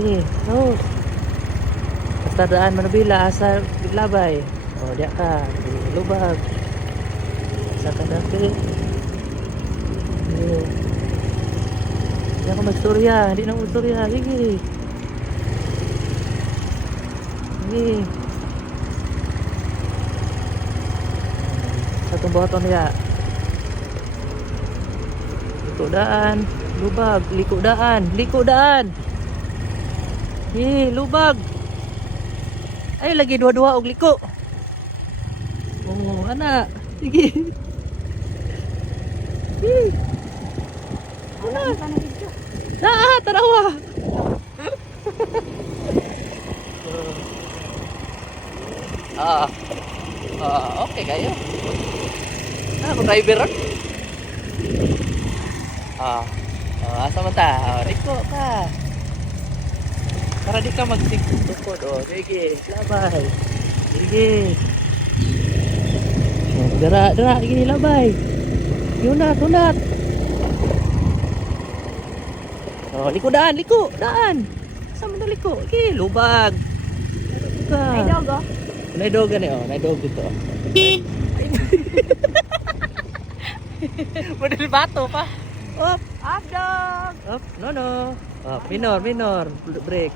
Sige, terus. Basta daan manubila asa labay. Oh, diya ka. Di lubag. Asa ka dati. Sige. Hindi ako magstorya. Hindi na magstorya. Sige. Sige. Sa itong boton niya. Liko daan. Lubag. Liko daan. Liko daan. Lubag. Ay, lagi dua-dua og liko. Oh, anak. Sige. Ana. Nah, tarawa. Okay kayo. Ako driver ron. Asa man ta? Riko ka. Para di ka magsikot. Sige, labay. Sige. Dara, gini labay. Tunat. Liko daan. Sama na liko. Sige, lubag. Ay dog oh. Naidog dito. Model bato pa. Up dog. Up, no. Up, minor. Break.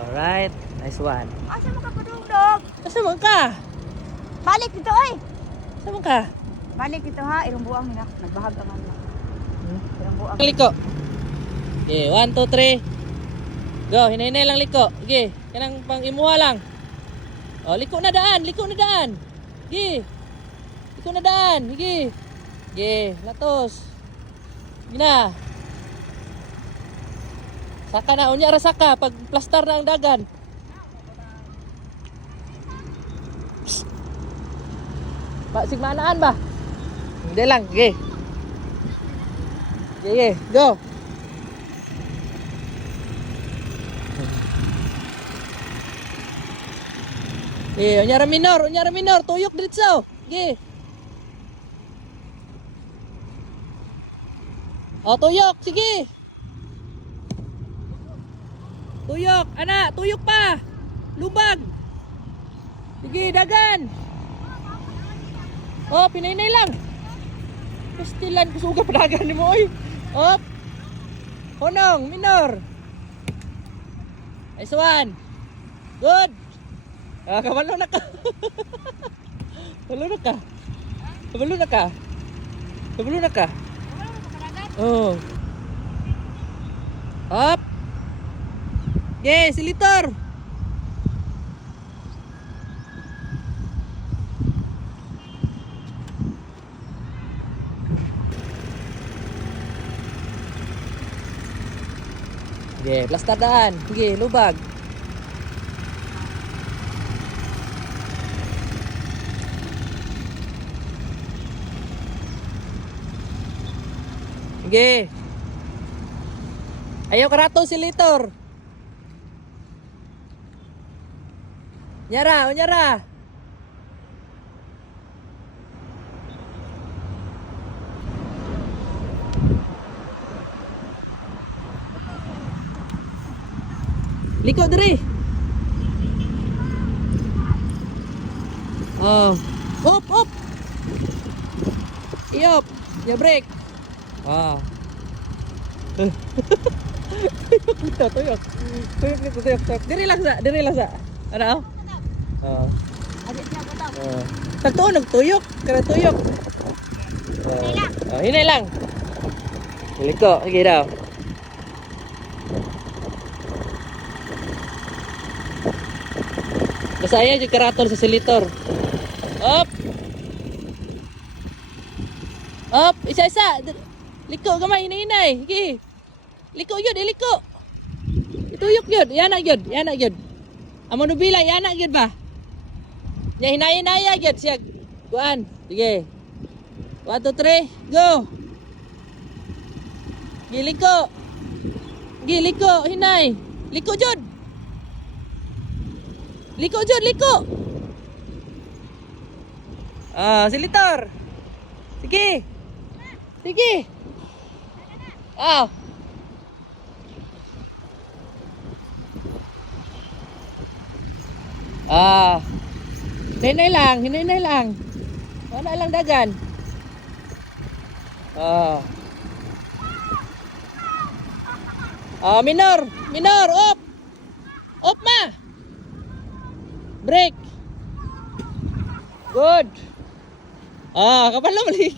Alright, nice one. Asa mo ka dog? Asa man ka? Balik dito oy. Asa man ka? Balik dito ha, irong buang na. Nagbahag ka man. Irong buang. Liko. Okay, 1, 2, 3. Go, hinay-hinay lang liko. Okay, kanang pang imuha lang. Oh, liko na daan. Sige. Liko na daan. Sige. Sige, latos. Gina. Saka na, unya ra saka pag plastar na ang dagan. Ba sigmanaan ba? Hindi lang, sige. Sige, go. Unyara minor, tuyok diretso. Sige. Tuyok, sige. Tuyok, anak, tuyok pa. Lubag. Sige, dagan. Pinainay lang. Pastilan, kusuga pa dagan ni mo, oy. Honong, minor. Nice one. Good. Kabalo na ka. Kabalo na ka. Oh. Up. Yes, silitor. Okay, plastar daan. Okay, lubag. Okay. Ayaw karato si litor. Unyara. Liko diri. Up. Iop, ya break. Tuyok. Diri lang sa. Ano? Tagtuon nagtuyok, kaya tuyok. Hinay lang. Liko, sige daw. Masaya yung karatol sa silitor. Up, isa-isa. Liko gamay, hinay. Sige. Liko yun, liko. Ituyok yun, yana yun. Amo nubila, yana yun ba? Ya hinay-hinay yun siya. Kuan, sige. 1, 2, 3, go. Liko, hinay. Liko jud. Silitor. Sige. Ah. Hinay lang. Wala lang dagan. Ah. Ah, minor, up. Up ma. Break. Good. Ah, kapal na balik.